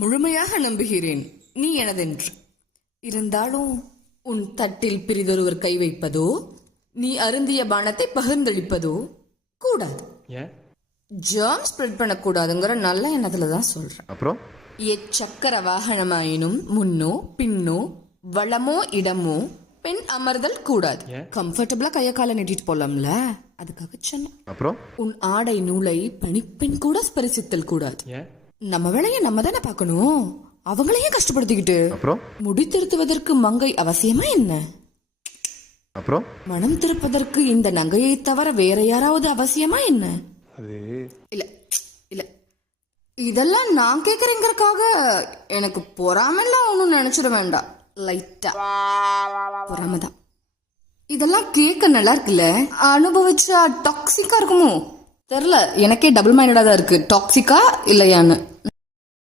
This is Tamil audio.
முழுமையாக நம்புகிறேன் நீ எனதென்று. இருந்தாலும் உன் தட்டில் பிரிதொருவர் கை வைப்பதோ, நீ அருந்திய பானத்தை பகிர்ந்தளிப்பதோ கூடாது. ஜெர்ம் ஸ்ப்ரெட் பண்ணக்கூடாதுங்கிற நல்ல எண்ணத்துல தான் சொல்றேன். அப்புறம் எச்சக்கர வாகனமாயினும் முன்னோ பின்னோ வளமோ இடமோ பெண் அமர்தல் கூடாது. கம்ஃபர்டபுளா கைய கால நீட்டிட்டு போலாம்ல, அதுக்காக சொன்னேன். அப்புறம் உன் ஆடை நூலை பணிப்பெண் கூட ஸ்பரிசித்தல் கூடாது. நம்ம வேலையை நம்ம தானே பார்க்கணும், அவங்களையும் கஷ்டப்படுத்திக்கிட்டு. அப்புறம் முடி திருத்துவதற்கு மங்கை அவசியமா என்ன? அப்புறம் மனம் திருப்பதற்கு இந்த நகையை தவிர வேற யாராவது அவசியமா என்ன? இல்ல இல்ல, இதெல்லாம் நான் கேக்குறேங்கறக்காக எனக்கு பொறாமெல்லாம் ஒன்னும் நினைச்சிட வேண்டாம். லைட்டா பொறாமதான். இதெல்லாம் கேட்க நல்லா இருக்குல்ல, அனுபவிச்சா டாக்ஸிக்கா இருக்குமோ தெரியல. எனக்கே டபுள் மைண்டடா தான் இருக்கு, டாக்ஸிக்கா இல்லையான்னு.